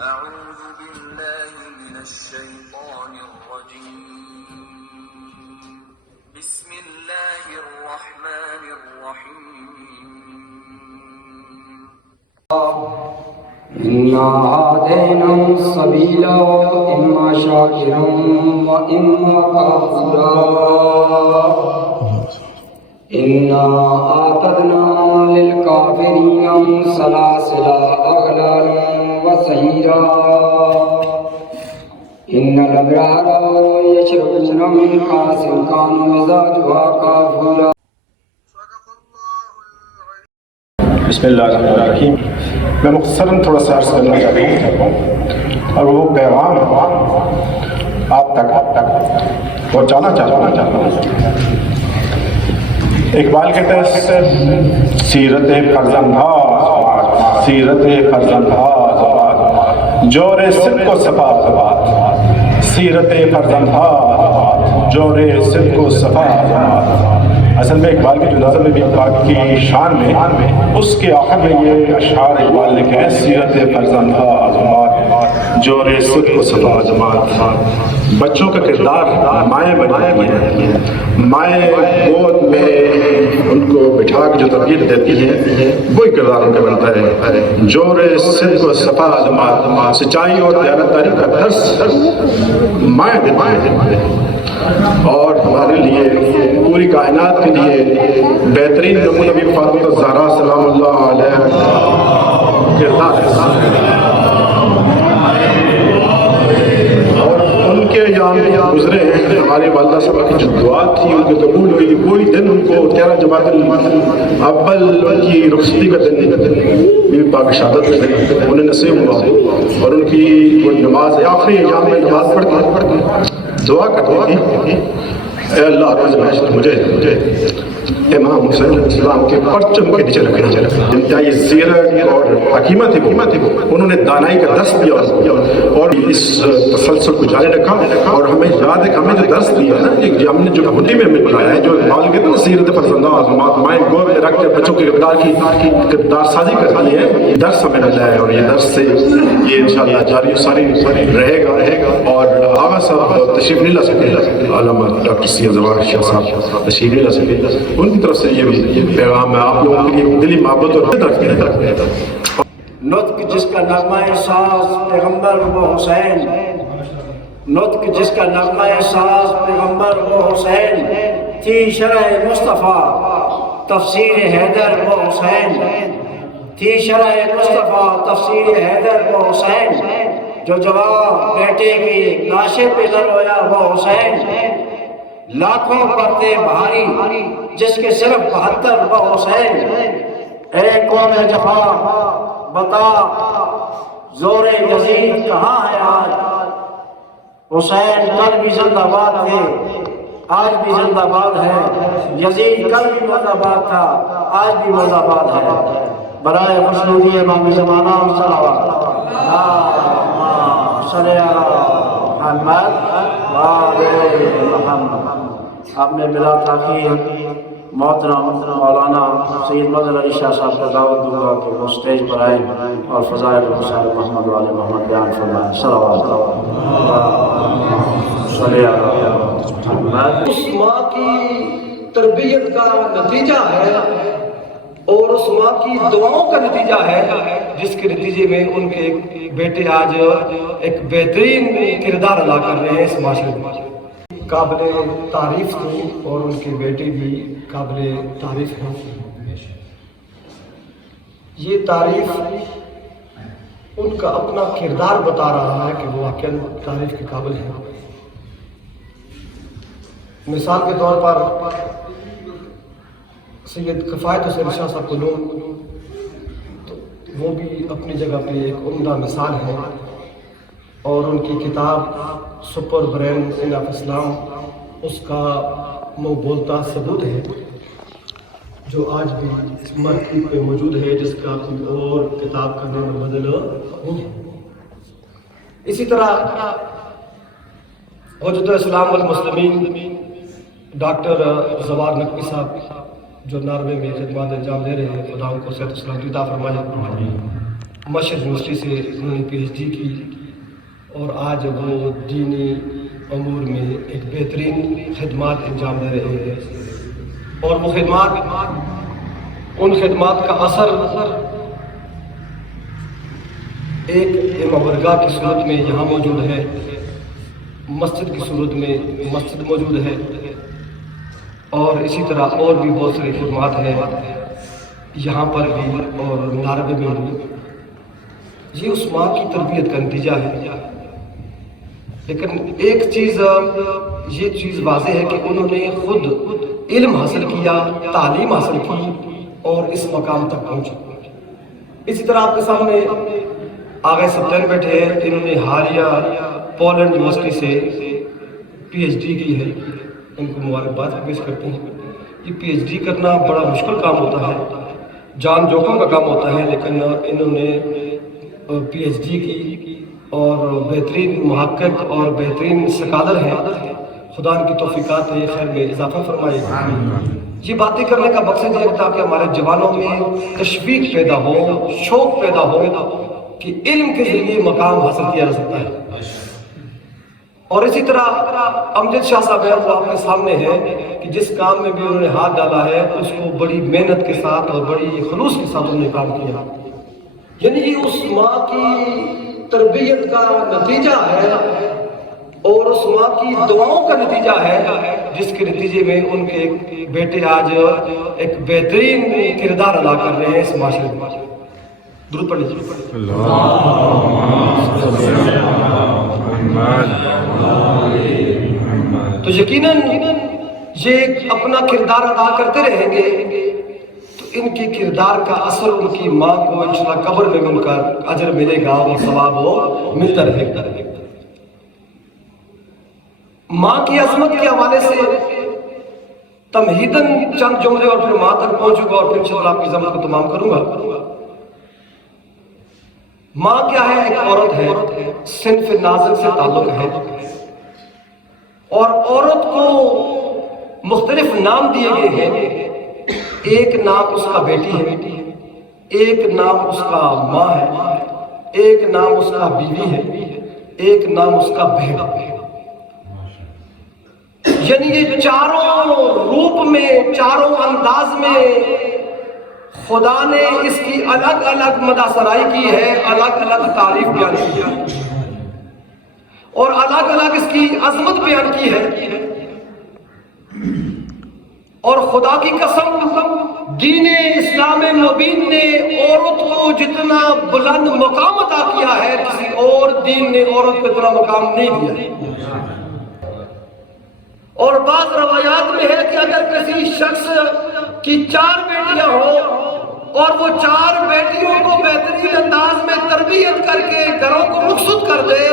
أعوذ بالله من الشيطان الرجيم بسم الله الرحمن الرحيم إنا هدينا السبيل إما شاكرا وإما كفورا إنا أعتدنا للكافرين سلاسل أغلالا وسعيرا إن الأبرار يشربون من كأس كان مزاجها كافورا. بسم اللہ الرحمن الرحیم. میں مختصراً تھوڑا سا عرض کرنا چاہتا ہوں اور وہ پیغام آپ تک پہنچانا چاہتا ہوں. اقبال کہتا ہے سیرت فرزنداز سیرت فرزنداز جور صدق و صفا سیرت فرزنداز جور صدق و صفا. اصل میں اقبال کی جو نظم ہے اقبال کی شان میں اس کے آخر میں یہ اشعار اقبال نے کہا سیرت فرزنداز جور صدق و صفا جماعت. بچوں کا کردار مائیں بنائی ہیں، مائیں گود میں ان کو بٹھا کے جو تربیت دیتی ہیں وہی کردار ان کا بنتا ہے. جور صدق و صفا جماعت سچائی اور دیانتداری کا درس مائیں دیتی ہیں اور ہمارے لیے پوری کائنات کے لیے بہترین نمونہ بھی فاطمہ الزہرا سلام اللہ علیہ کردار ہے. اور ان کے یہاں گزرے ہیں ہمارے والدہ صاحبہ کی جو دعا تھی ان کے قبول ہوئی. وہی دن ان کو 13 جماعت الاول کی رخصتی کا دن بھی پاک شہادت میں انہیں نصیب ہوا اور ان کی وہ نماز آخری ایام میں نماز پڑھ کے دعا کرتے تھے اے اللہ روز محشر مجھے امام حسین علیہ السلام کے پرچم کے نیچے رکھنا. انتہائی زیرک اور حکیمہ تھی وہ. انہوں نے دانائی کا درس دیا اور اس تسلسل کو جاری رکھا اور ہمیں یاد ہے کہ ہمیں جو درس دیا نا ہم نے جو ہڈی میں ہمیں بنایا ہے جو اقبال کہتے ہیں سیرت فرزنداز مائنڈ گو میں رکھ کے بچوں کے کردار سازی کرتی ہے. درس ہمیں ملا ہے اور یہ درس سے یہ انشاءاللہ جاری ساری رہے گا. اور آغا صاحب تشریف نہیں لا سکے علامہ ڈاکٹر سید زوار شاہ صاحب تشریف نہیں لا سکے. ان کی طرف سے یہ پیغام ہے آپ لوگوں کے لیے دلی محبت اور رکھتے ہیں. نطق جس کا نغمہ ساز پیغمبر وہ حسین نطق جس کا نغمہ ساز پیغمبر وہ حسین تھی شرح مصطفیٰ تفسیر حیدر وہ حسین تھی شرح مصطفیٰ تفسیر حیدر وہ حسین جو جواب بیٹے کی لاشے پہ نہ رویا وہ حسین لاکھوں پرتے بھاری جس کے صرف 72 وہ حسین. اے قوم جفا بتا زور یزید کہاں ہے آج. حسین کل بھی زندہ باد تھے آج بھی زندہ باد ہے. یزید کل بھی زندہ باد تھا آج بھی زندہ باد ہے. برائے خوشنودی امام زمانہ صلوات صلی محمد محمد. آپ نے بلا تاخیر محترم مولانا سید مظہر علی شاہ صاحب کو دعوت دوں گا کہ وہ اسٹیج پر آئیں اور فضائل رسول محمد والے محمد بیان فرمائیں. صلوات صلی محمد. اس ماں کی تربیت کا نتیجہ ہے اور اس ماں کی دعاؤں کا نتیجہ ہے جس کے نتیجے میں ان کے بیٹے آج ایک بہترین کردار ادا کر رہے ہیں اس معاشرے میں. قابل تعریف تھی اور ان کے بیٹے بھی قابل تعریف ہیں. یہ تعریف ان کا اپنا کردار بتا رہا ہے کہ وہ واقعی تعریف کے قابل ہیں. مثال کے طور پر سید کفایت حسین شاہ صاحب کو لوں تو وہ بھی اپنی جگہ پہ ایک عمدہ مثال ہے اور ان کی کتاب سپر برین آف اسلام اس کا منہ بولتا ثبوت ہے جو آج بھی اس مرکب پہ موجود ہے جس کا کوئی اور کتاب کا نام بدل نہیں ہے. اسی طرح حجت اسلام والمسلمین ڈاکٹر زوار نقوی صاحب جو ناروے میں خدمات انجام دے رہے ہیں خدا ان کو صحت و سلامتی عطا فرمائے. مشہد یونیورسٹی سے انہوں نے PhD کی اور آج وہ دینی امور میں ایک بہترین خدمات انجام دے رہے ہیں، اور وہ خدمات، ان خدمات کا اثر ایک امام برگاہ کی صورت میں یہاں موجود ہے، مسجد کی صورت میں مسجد موجود ہے، اور اسی طرح اور بھی بہت ساری خدمات ہیں یہاں پر بھی اور ناروے میں بھی۔ یہ اس ماں کی تربیت کا نتیجہ ہے، لیکن ایک چیز یہ چیز واضح ہے کہ انہوں نے خود علم حاصل کیا، تعلیم حاصل کی اور اس مقام تک پہنچے۔ اسی طرح آپ کے سامنے آغا سبتین بیٹھے ہیں، انہوں نے حالیہ پولینڈ یونیورسٹی سے PhD کی ہے، ان کو مبارکباد پیش کرتے ہیں۔ یہ PhD کرنا بڑا مشکل کام ہوتا ہے، جان جوخم کا کام ہوتا ہے، لیکن انہوں نے PhD کی اور بہترین محقق اور بہترین سکالر ہیں۔ خدا ان کی توفیقات خیر میں اضافہ فرمائے۔ یہ باتیں کرنے کا مقصد یہ ہے تاکہ ہمارے جوانوں میں تشویق پیدا ہو، شوق پیدا ہو کہ علم کے ذریعے مقام حاصل کیا جا سکتا ہے۔ اور اسی طرح امجد شاہ صاحب ہیں، وہ آپ کے سامنے ہے کہ جس کام میں بھی انہوں نے ہاتھ ڈالا ہے اس کو بڑی محنت کے ساتھ اور بڑی خلوص کے ساتھ انہوں نے کام کیا، یعنی یہ اس ماں کی تربیت کا نتیجہ ہے اور اس ماں کی دعاؤں کا نتیجہ ہے، جس کے نتیجے میں ان کے بیٹے آج ایک بہترین کردار ادا کر رہے ہیں اس معاشرے میں۔ درود پڑھ لیجیے۔ تو یقیناً یہ اپنا کردار ادا کرتے رہیں گے تو ان کی کردار کا اثر ان کی ماں کو انشاءاللہ قبر میں ان کا اجر ملے گا اور ثواب وہ ملتا رہے گا۔ ماں کی عظمت کے حوالے سے تمہیداً چند جملے اور پھر ماں تک پہنچوں گا اور پھر انشاءاللہ آپ کی عظمت کو تمام کروں گا۔ ماں کیا ہے؟ ایک عورت ہے، صنف نازک سے تعلق ہے، اور عورت کو مختلف نام دیے گئے ہیں۔ ایک نام اس کا بیٹی ہے، ایک نام اس کا ماں ہے، ایک نام اس کا بیوی ہے، ایک نام اس کا بہن ہے۔ یعنی یہ چاروں روپ میں، چاروں انداز میں خدا نے اس کی الگ الگ مدح کی ہے، الگ الگ تعریف بیان کی ہے اور الگ الگ اس کی عظمت بیان کی ہے۔ اور خدا کی قسم دین اسلام مبین نے عورت کو جتنا بلند مقام عطا کیا ہے کسی اور دین نے عورت کو اتنا مقام نہیں دیا۔ اور بعض روایات میں ہے کہ اگر کسی شخص کی 4 بیٹیاں ہوں اور وہ 4 بیٹیوں کو بہترین انداز میں تربیت کر کے گھروں کو رخصت کر دے،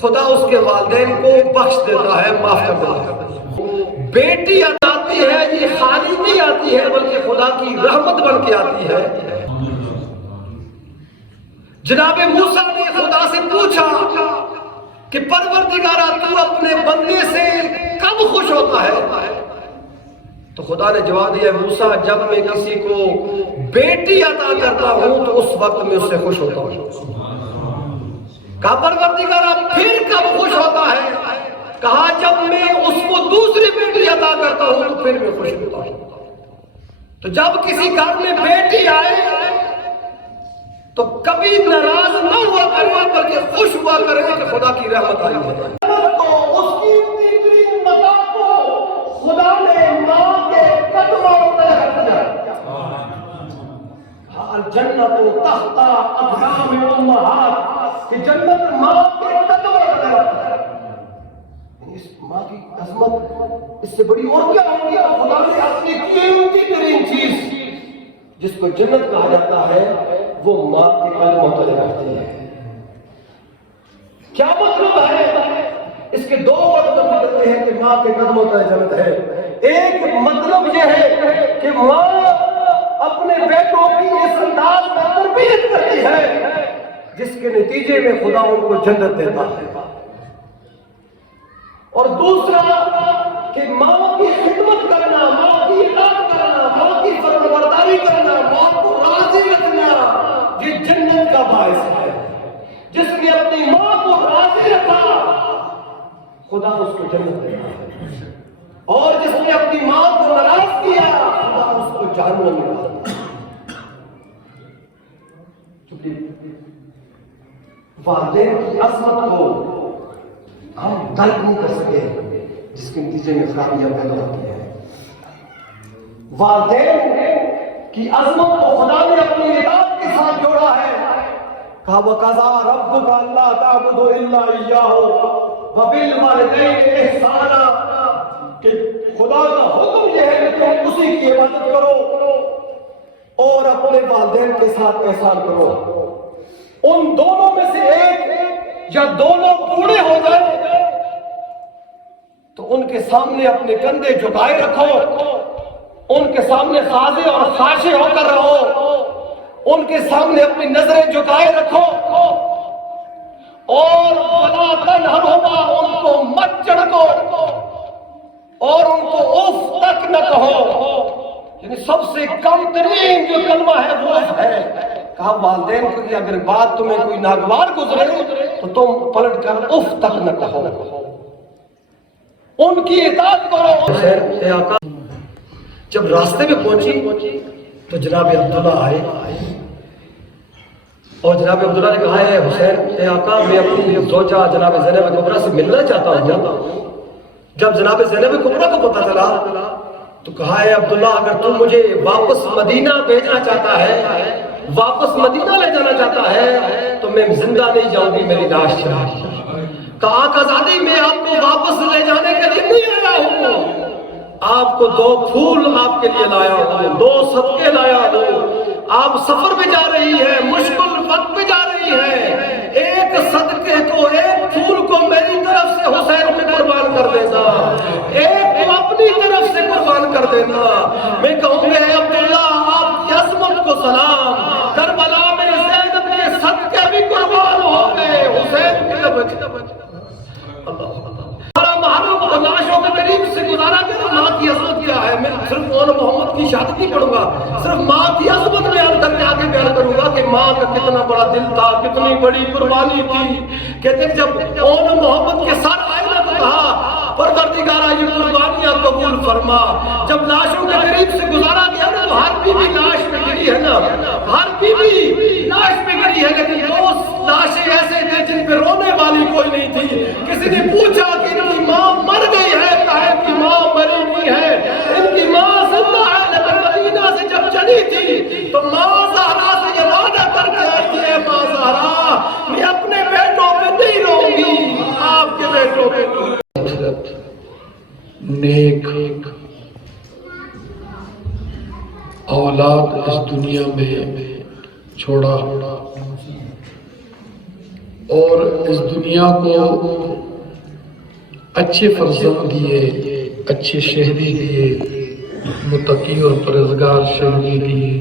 خدا اس کے والدین کو بخش دیتا ہے، معاف کر دیتا ہے۔ بیٹی آتی ہے یہ خالی نہیں آتی ہے بلکہ خدا کی رحمت بن کے آتی ہے۔ جناب موسیٰ نے خدا سے پوچھا کہ پروردگارا تو اپنے بندے سے کب خوش ہوتا ہے؟ تو خدا نے جواب دیا، موسیٰ جب میں کسی کو بیٹی عطا کرتا ہوں تو اس وقت میں اس سے خوش ہوتا ہوں۔ کہا پروردگارا پھر کب خوش ہوتا ہے؟ کہا جب میں اس کو دوسری بیٹی عطا کرتا ہوں تو پھر میں خوش ہوتا ہوں۔ تو جب کسی گھر میں بیٹی آئے تو کبھی ناراض نہ ہوا کرے بلکہ خوش ہوا کرے کہ خدا کی رحمت آئی ہے۔ اس کی تیسری مقام کو خدا نے ماں کے قدموں میں رکھ دیا۔ الجنت تحت اقدام امہات، کہ جنت ماں کے قدموں میں رکھ دیا۔ اس ماں کی عظمت اس سے بڑی اور کیا ہوگی؟ خدا نے اپنی قیمتی ترین چیز جس کو جنت کہا جاتا ہے وہ ماں کے قدموں تلے رکھتی ہے۔ کیا مطلب ہے؟ اس کے 2 مطلب نکلتے ہیں کہ ماں کے قدموں تلے جنت ہے۔ ایک مطلب یہ ہے کہ ماں اپنے بیٹوں کی اس انداز میں تربیت کرتی ہے جس کے نتیجے میں خدا ان کو جنت دیتا ہے۔ اور دوسرا کہ ماں کی خدمت کرنا، ماں کی اطاعت کرنا، ماں کی فرمانبرداری کرنا، ماں کو راضی رکھنا، یہ جنت کا باعث ہے. جس نے اپنی ماں کو راضی رکھا خدا اس کو جنت دیتا ہے، اور جس نے اپنی ماں کو ناراض کیا خدا اس کو جہنم میں ڈالتا ہے. والدین کی عظمت کو ہم درک نہیں کر سکے جس کے نتیجے میں خرابیاں پیدا ہوتی ہیں. والدین کی عظمت کو خدا نے اپنی اطاعت کے ساتھ جوڑا ہے. کہا وَقَضَىٰ رَبُّكَ أَلَّا تَعْبُدُوا إِلَّا إِيَّاهُ وَبِالْوَالِدَيْنِ إِحْسَانًا، کہ خدا کا حکم یہ ہے کہ تم اسی کی عبادت کرو اور اپنے والدین کے ساتھ احسان کرو. ان دونوں میں سے ایک یا دونوں بوڑھے ہو جائیں تو ان کے سامنے اپنے کندھے جھکائے رکھو، ان کے سامنے خاضع اور خاشع ہو کر رہو، ان کے سامنے اپنی نظریں جھکائے رکھو، اور وَلَا تَنْهَرْهُمَا، ان کو مت جھڑکو اور ان کو اف تک نہ کہو. یعنی سب سے کم ترین جو کلمہ ہے وہ اف ہے. کہا والدین کو کہ اگر بات تمہیں کوئی ناگوار گزرے تو تم پلٹ کر اف تک نہ کہو، ان کی اطاعت کرو. جب راستے میں پہنچی تو جناب عبداللہ آئے اور جناب عبداللہ نے کہا ہے حسین اے آقا میں اپنی زوجہ جناب زینب کبریٰ سے ملنا چاہتا ہوں. جب جناب زینب کبریٰ کو پتہ چلا تو کہا ہے عبداللہ اگر تم مجھے واپس مدینہ بھیجنا چاہتا ہے، واپس مدینہ لے جانا چاہتا ہے تو میں زندہ نہیں جاؤں گی، میری لاش چاہیے. کہا آقا زادی میں آپ کو واپس لے جانے کے لیے نہیں آیا ہوں، آپ کو 2 پھول آپ کے لیے لایا ہوں، 2 صدقے لایا ہوں. آپ سفر پہ جا رہی ہے، مشکل وقت پہ جا رہی ہے، ایک صدقے کو، ایک پھول کو میری طرف سے حسین پہ قربان کر دینا، ایک کو اپنی طرف سے قربان کر دینا. میں کہوں گا اے عبداللہ آپ کی عظمت کو سلام. کربلا میں زینب کے صدقے بھی قربان ہو گئے حسین کے بچے. ہمارا محرم اور لاشوں کے قریب سے گزارا گیا. ماں کی عظمت کیا ہے؟ میں صرف مولانا محمد کی شہادت نہیں پڑھوں گا، صرف ماں کی عظمت بیان کر کے آگے بیان کروں گا کہ ماں کا کتنا بڑا دل تھا، کتنی بڑی قربانی تھی. کہتے ہیں جب مولانا محمد کے ساتھ آئے نا تو کہا پروردگارا یہ قربانیاں قبول فرما. جب لاشوں کے قریب سے گزارا گیا نا تو ہر بیوی لاش پہ گری ہے نا، ہر بیوی لاش پہ گری ہے، لیکن 2 لاشیں ایسے تھے جن پہ رونے والی کوئی نہیں تھی. کسی نے پوچھا کہ ان کی ماں مر گئی ہے، کہا ان کی ماں مری نہیں ہے، ان کی ماں زندہ ہے. لیکن مدینہ سے جب چلی تھی تو ماں زہرا سے یہ وعدہ کر کے آئی تھی اے ماں زہرا میں اپنے بیٹوں پہ نہیں رہوں گی، آپ کے بیٹوں پہ رہوں گی. نیک اولاد اس دنیا میں چھوڑا اور اس دنیا کو اچھے فرزند دیے، اچھے شہری دیے، متقی اور پرہیزگار شہری دیے،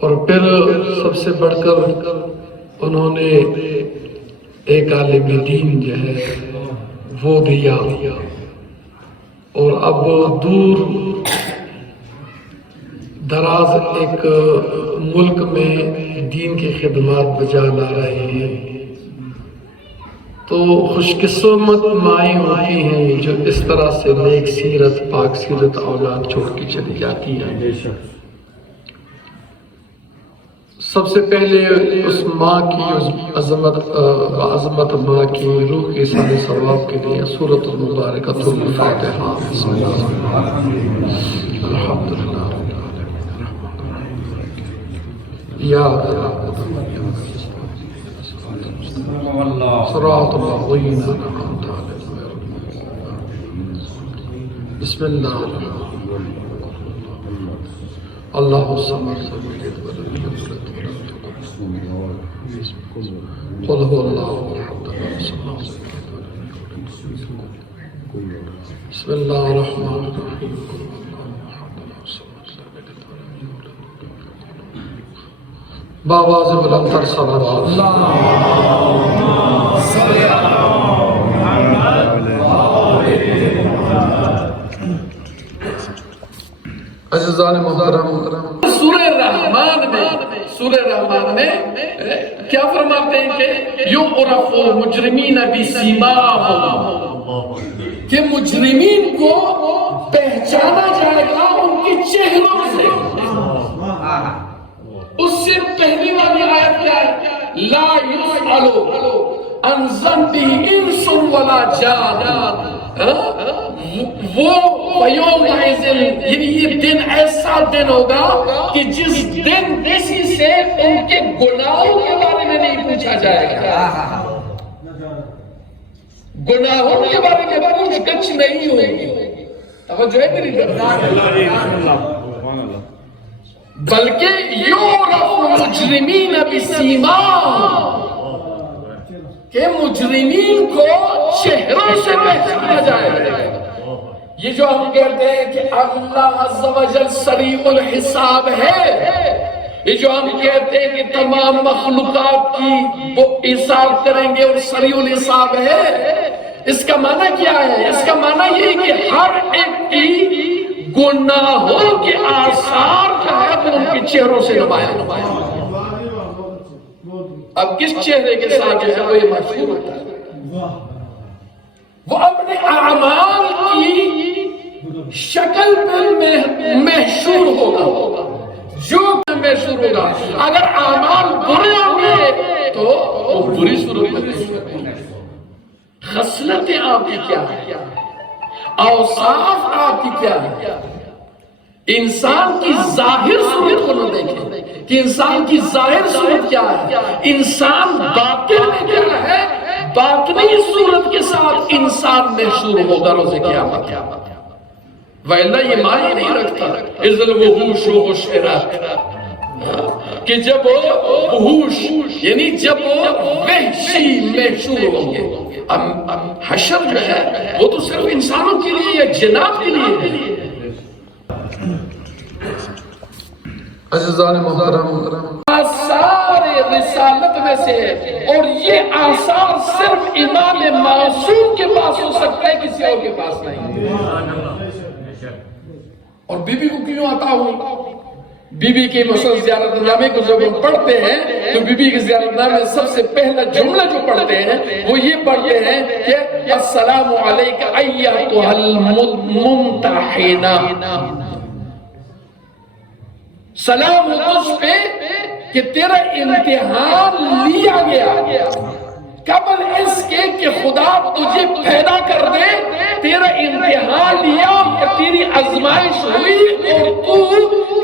اور پھر سب سے بڑھ کر انہوں نے ایک عالم دین جو ہے وہ دیا. اور اب دور دراز ایک ملک میں دین کی خدمات بجا لا رہے ہیں. تو خوش قسمت مائیں ہوتی ہیں جو اس طرح سے نیک سیرت، پاک سیرت اولاد چھوڑ کے چلی جاتی ہیں. سب سے پہلے اس ماں کی عظمت ماں کی روح کے سارے ثواب کے لیے سورۃ المبارکۃ الفاتحہ. الحمدللہ یا صراط الذین انعمت علیہم. بسم اللہ اللہ الصمد قل هو الله احد بسم الله الرحمن الرحيم بآواز بلندتر صلوات. عزیزان محترم، سورہ رحمان رحمان میں کیا فرماتے ہیں کہ یعرف مجرمین بسیماہم، کہ مجرمین کو پہچانا جائے گا ان کے چہروں سے۔ اس سے پہلی والی آیت کیا ہے؟ لا یسأل عن ذنبہ انس ولا جان، وہ یومئذ، یعنی یہ دن ایسا دن ہوگا کہ جس دن کسی سے ان کے گناہوں کے بارے میں نہیں پوچھا جائے گا، گناہوں کے بارے میں پوچھ گچھ نہیں ہوگی۔ توجہ ہے میری طرف؟ بلکہ یعرف مجرمین بسیماہم، کہ مجرمین کو چہروں سے پہچانا جائے گا۔ یہ جو ہم کہتے ہیں کہ اللہ عز و جل سریع الحساب ہے، یہ جو ہم کہتے ہیں کہ تمام مخلوقات کی وہ حساب کریں گے اور سریع الحساب ہے، اس کا معنی کیا ہے؟ اس کا معنی یہ کہ ہر ایک کی گناہوں کے آثار جو ہے وہ ان کے چہروں سے نمایاں۔ اب کس چہرے کے ساتھ جو ہے وہ یہ محشور ہوتا ہے؟ وہ اپنے اعمال کی شکل میں محشور ہوگا، جو محشور ہوگا۔ اگر اعمال برے ہوں گے تو وہ بری صورت میں محشور ہوگا۔ خصلتیں آپ کی کیا ہے؟ اوصاف آپ کی کیا ہے؟ انسان کی ظاہر صورت کو نہ دیکھیں کہ انسان کی ظاہر صورت کیا ہے، انسان باطن میں کیا ہے، باطنی صورت کے ساتھ انسان محشور ہوگا روز قیامت۔ وَإِلَّا یہ معنی نہیں رکھتا اِذَ الْوُحُوشُ حُشِرَتْ، کہ جب وحوش یعنی جب وحشی محشور ہوں گے۔ حشر جو ہے وہ تو صرف انسانوں کے لیے یا جنات کے لیے ہے۔ عزیزان محترم، آثار رسالت میں سے ہے، اور یہ آثار صرف امام معصوم کے پاس ہو سکتا ہے، کسی اور کے پاس نہیں۔ اور بی بی کو کیوں آتا ہوں؟ بی بی کے مسلم زیارت نامے کو جب ہم پڑھتے ہیں تو بی بی کے زیارت نامے میں سب سے پہلا جملہ جو پڑھتے ہیں وہ یہ پڑھتے ہیں کہ السلام علیکہ ایتھا الممتحنہ، سلام تجھ پہ کہ تیرا امتحان لیا گیا، قبل اس کے کہ خدا تجھے پیدا کر دے تیرا امتحان لیا اور تیری آزمائش ہوئی اور تو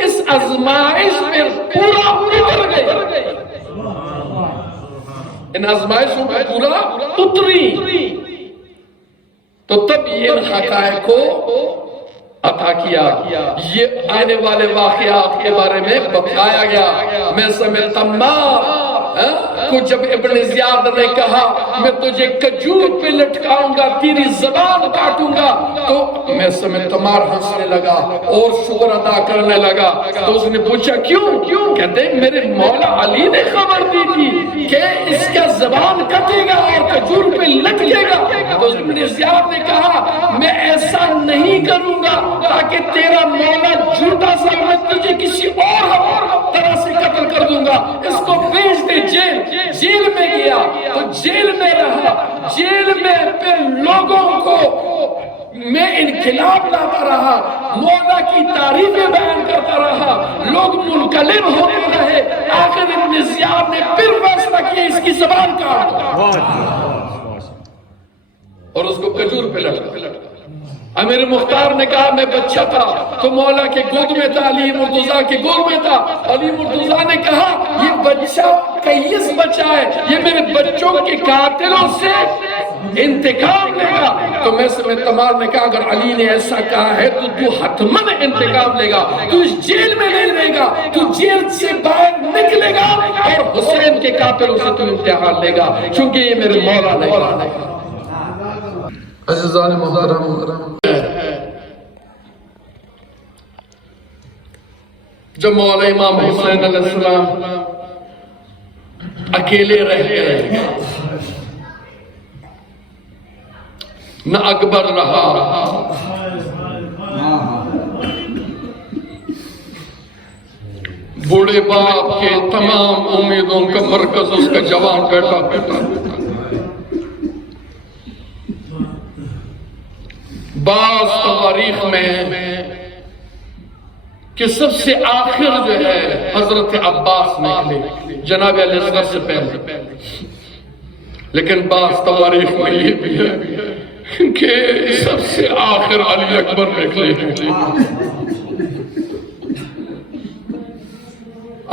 اس آزمائش میں پورا اتر گئے، ان آزمائشوں میں پورا اتری، تو تب یہ حقائق کو عطا کیا۔ یہ آنے والے واقعات کے بارے میں بتایا گیا۔ میں سمیت تمام کو جب ابن زیاد نے کہا میں تجھے کھجور پہ لٹکاؤں گا، تیری زبان کاٹوں گا، تو میں سمیت تمار ہنسنے لگا اور شکر ادا کرنے لگا۔ تو اس نے پوچھا کیوں؟ کہتے ہیں میرے مولا علی نے خبر دی تھی کہ اس کا زبان کٹے گا اور کھجور پہ لٹکے گا۔ تو ابن زیاد نے کہا میں ایسا نہیں کروں گا تاکہ تیرا مولا جھوٹا سا میں تجھے کسی اور طرح سے قتل کر دوں گا، اس کو بھیج دے جیل میں گیا تو جیل میں رہا، جیل میں پھر لوگوں کو میں انقلاب لاتا رہا، مولا کی تعریفیں بیان کرتا رہا، لوگ منقلب ہوتے رہے، آخر ابن زیاد نے پھر فیصلہ کیا اس کی زبان کاٹ دو اور اس کو کھجور پہ لٹکا۔ امیر مختار نے کہا میں بچہ تھا تو مولا کے گود میں تھا، علی مرتضیٰ کے گود میں تھا، علی مرتضیٰ نے کہا یہ بچہ کئیس بچہ ہے، یہ میرے بچوں کے قاتلوں سے انتقام لے گا۔ تو میں سمیت تمار نے کہا اگر علی نے ایسا کہا ہے تو تو حتماً انتقام لے گا، تو اس جیل میں نہیں رہے گا، تو جیل سے باہر نکلے گا اور حسین کے قاتلوں سے تو امتحان لے گا، کیونکہ یہ میرے مولا نے کہا۔ عزیزان محترم، جب مولا امام حسین علیہ السلام اکیلے رہ گئے، نہ اکبر رہا، بوڑھے باپ کے تمام امیدوں کا مرکز اس کا جوان بیٹا بعض تواریخ میں کہ سب سے آخر جو ہے حضرت عباس نکلے جناب علیہ السلام سے پہلے، لیکن بعض تواریخ میں یہ بھی ہے کہ سب سے آخر علی اکبر نکلے ہیں۔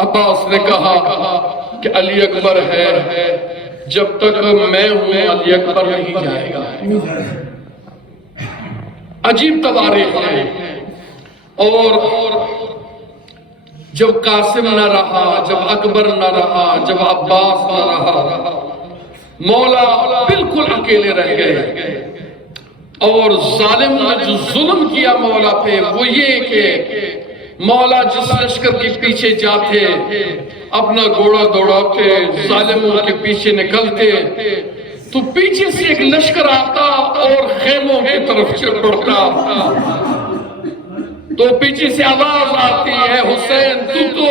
عباس نے کہا کہ علی اکبر ہے، جب تک میں ہوں علی اکبر نہیں جائے گا۔ عجیب تواریخ ہے۔ اور جب قاسم نہ رہا، جب اکبر نہ رہا، جب عباس نہ رہا، مولا بالکل اکیلے رہ گئے۔ اور ظالم نے جو ظلم کیا مولا پہ وہ یہ کہ مولا جس لشکر کے پیچھے جاتے، اپنا گھوڑا دوڑاتے، ظالموں کے پیچھے نکلتے، تو پیچھے سے ایک لشکر آتا اور خیموں کی طرف چل پڑتا، تو پیچھے سے آواز آتی ہے حسین تو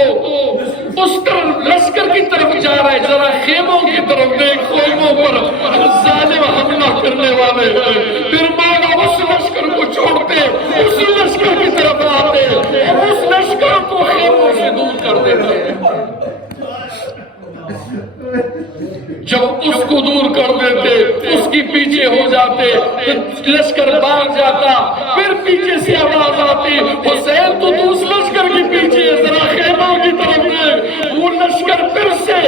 اس طرف لشکر کی طرف جا رہا ہے، ذرا خیموں کی طرف دیکھ، خیموں پر ظالم حملہ کرنے والے ہیں۔ پھر مولا اس لشکر کو چھوڑتے، اسی لشکر کی طرف آتے، اس لشکر کو خیموں سے دور کر دیتے ہیں۔ جب اس کو دور کر دیتے، اس کی پیچھے ہو جاتے، پھر لشکر بھاگ جاتا، پھر پیچھے سے آواز آتی حسین تو اس لشکر کی پیچھے ذرا خیموں کی طرف دیکھ، وہ لشکر پھر سے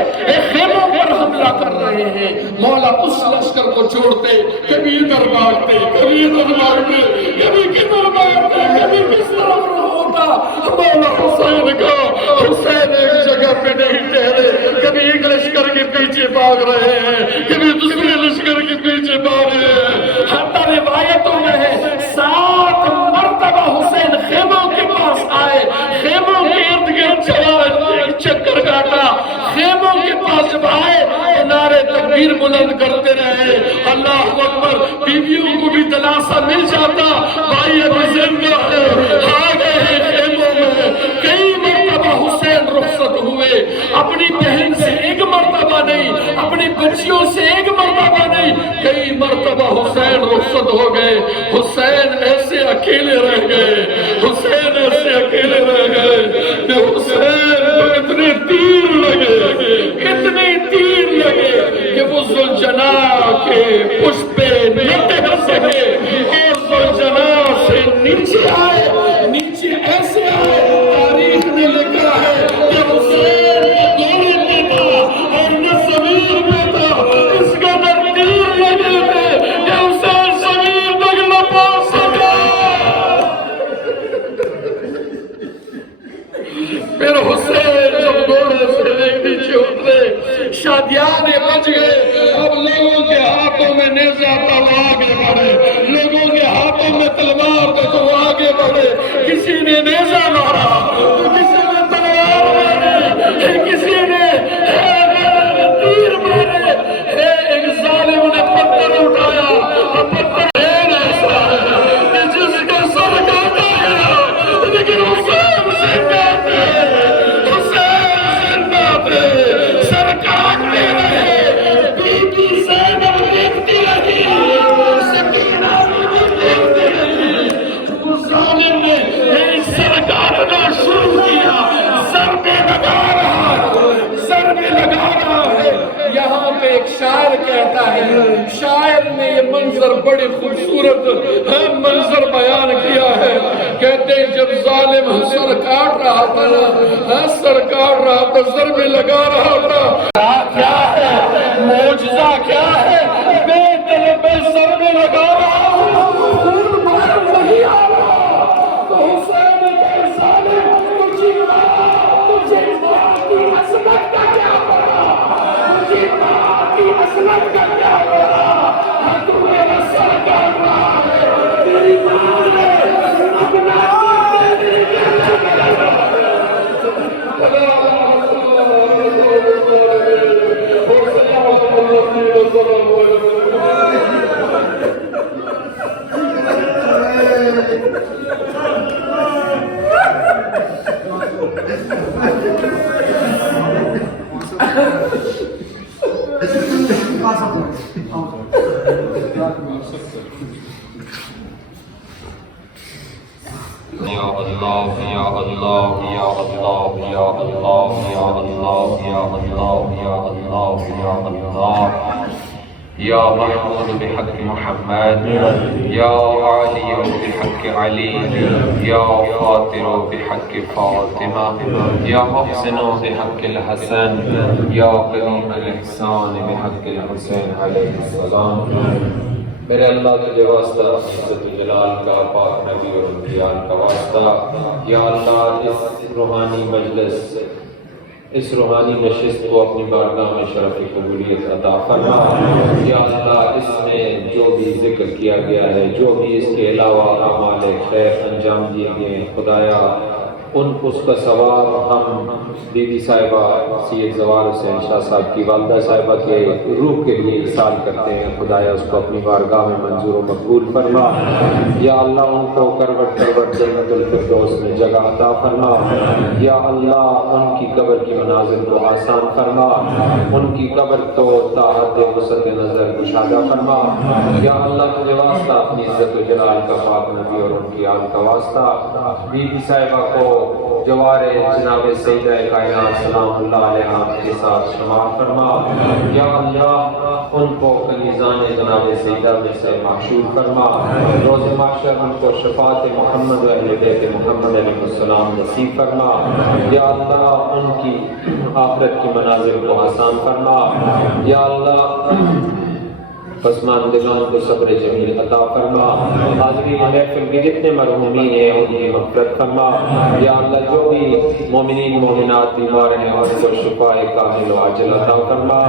خیموں پر حملہ کر رہے ہیں۔ مولا اس لشکر کو چھوڑتے، کبھی ادھر بھاگتے، کبھی ادھر بھاگتے، کبھی کدھر بھاگتے، کبھی کس طرف ہوتا۔ مولا حسین کا حسین ایک جگہ پہ نہیں ٹھہرے، کبھی ایک لشکر کے پیچھے بھاگ رہے ہیں، کبھی دوسرے لشکر کے پیچھے بھاگ رہے ہیں۔ حتی روایتوں میں ہے 7 مرتبہ حسین خیموں کے پاس آئے، خیموں کے ارد گرد چکر کاٹا، خیموں کے پاس جب آئے تو نعرے تکبیر بلند کرتے رہے، اللہ اکبر۔ بیویوں کو بھی دلاسا مل جاتا، بھائی ابھی زندہ ہے، آ گئے ہیں خیموں میں۔ کئی مرتبہ حسین رخصت ہوئے، اپنی بہن سے ایک مرتبہ نہیں، اپنی بچیوں سے ایک مرتبہ نہیں، کئی مرتبہ حسین رخصت ہو گئے۔ حسین ایسے اکیلے رہ گئے، حسین ایسے اکیلے رہ گئے کہ حسین کو اتنے تیر لگے، اتنے تیر لگے کہ وہ ذوالجنا کے پشت پہ نہ ٹہر سکے، اور ذوالجنا سے نیچے آئے، نیچے ایسے آئے۔ تاریخ نے لکھا ہے کہ حسین گھوڑے پہ تھا اور نہ زمین پہ تھا، اس کا نہ تیر لگے تھے کہ حسین زمین تک نہ پہنچ سکا۔ پھر حسین جب گھوڑے سے نیچے اترے، شادیانے بج گئے، اب لوگوں کے ہاتھوں میں نیزہ تھا وہ آگے بڑھے، لوگوں کے ہاتھوں میں تلوار تھا تو وہ آگے بڑھے۔ کسی نے نیزہ مارا، کسی نے تلوار ماری، کسی نے تیر مارے، ایک ظالم نے پتھر اٹھایا، پتھر ایسا ہے کہ جس کا سر کاٹا گیا، لیکن حسین زندہ تھے، حسین زندہ تھے، سر کاٹتے رہے، بی بی زینب دیکھتی رہی، سکینہ بھی دیکھتی رہی۔ اس ظالم نے سر کاٹنا شروع کیا، ضربے لگا رہا ہے، ضربے لگا رہا ہے۔ یہاں پہ ایک شاعر کہتا ہے، شاعر نے یہ منظر بڑی خوبصورت منظر بیان کیا ہے، کہتے ہیں جب ظالم سر کاٹ رہا تھا، سر کاٹ رہا تھا، ضربے لگا رہا تھا، کیا ہے معجزہ، کیا ہے بے دل پہ ضربے لگا رہا ہوں، خون باہر نہیں آ رہا۔ تو حسین کے ظالم تجھے ماں کی عصمت کا کیا پڑا، تجھے ماں کی عصمت کا کیا پڑا، تو میرا سر کاٹ رہا ہے، تیری ماں نے اپنا Thank you. اللہ یا اللہ یا اللہ یا اللہ یا اللہ یا اللہ یا اللہ یا اللہ یا محمود بحق محمد یا علی بحق علی یا فاطر بحق فاطمہ یا محسن بحق الحسن یا کریم الاحسان بحق الحسین علیہ السلام۔ میرے اللہ تجھے واسطہ عزت و جلال کا، پاک نبی اور انبیاء کا واسطہ، یا اللہ اس روحانی مجلس، اس روحانی نشست کو اپنی بارگاہ میں شرف قبولیت عطا فرما۔ یا اللہ اس میں جو بھی ذکر کیا گیا ہے، جو بھی اس کے علاوہ اعمال خیر انجام دیے گئے ہیں، خدایا اس کا ثواب ہم بی بی صاحبہ سید زوال حسین شاہ صاحب کی والدہ صاحبہ کے روح کے لیے ارسال کرتے ہیں، خدایا اس کو اپنی بارگاہ میں منظور و مقبول فرما۔ یا اللہ ان کو کروٹ کروٹ جنت الفردوس میں جگہ عطا فرما۔ یا اللہ ان کی قبر کی مناظر کو آسان فرما، ان کی قبر کو طاعت وسعت نظر کشادہ فرما۔ یا اللہ تجھے واسطہ اپنی عزت و جلال کا، پاک نبی اور ان کی آل کا واسطہ، بی بی صاحبہ کو جوار جناب سیدہ کائنات سلام اللہ علیہ کے ساتھ شمار فرما۔ یا اللہ ان کو کنیزان جناب سیدہ میں سے محشور فرما، روز محشر ان کو شفاعت محمد و اہل بیت محمد علیہ السلام نصیب فرما۔ یا اللہ ان کی آخرت کی مناظر کو آسان فرما۔ یا اللہ پسماندگان کو صبر جمیل عطا فرما۔ حاضرین محفل کے جتنے مرحومین ہیں ان کی مغفرت فرما۔ یا اللہ جو بھی مومنین مومنات بیمار ہیں ان کو شفاء کامل و عاجل عطا فرما۔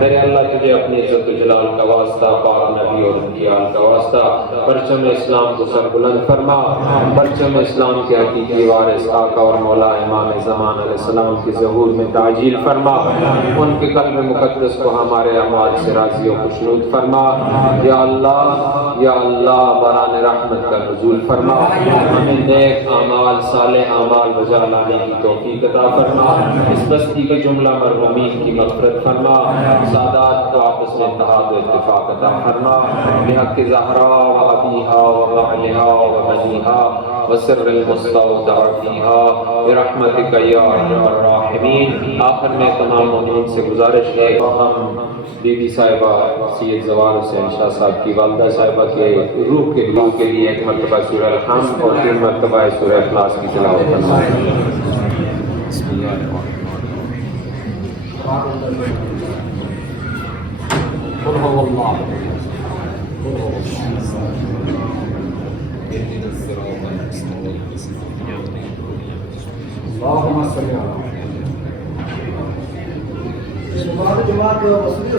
میرے اللہ تجھے اپنی عزت و جلال کا واسطہ، پاک نبی اور ان کی آل کا واسطہ، پرچم اسلام کو سر بلند فرما، پرچم اسلام کے حقیقی وارث آقا اور مولا امام زمان علیہ السلام کی ظہور میں تعجیل فرما۔ ان کے قلب مقدس کو ہمارے اعمال سے راضی و خوشنود فرما۔ یا اللہ باران رحمت کا نزول فرما، ہمیں نیک اعمال صالح اعمال بجا لانے کی توفیق عطا فرما۔ اس بستی کے جملہ مرحومین کی مغفرت فرما، سادات کو آپس میں اتحاد و اتفاق عطا فرما، بحق زہرا و ابیہا و بعلہا و بنیہا وسر المستودع فیہا برحمتک یا ارحم الراحمین۔ آخر میں تمام مومنین سے گزارش ہے ہم بی بی صاحبہ سید زوال حسین شاہ صاحب کی والدہ صاحبہ کے روح کے لیے ایک مرتبہ سورہ الحمد اور 3 مرتبہ سورہ اخلاص کی تلاوت فرمائیں۔ بسم اللہ الرحمن اللهم صل على جماعت مسجد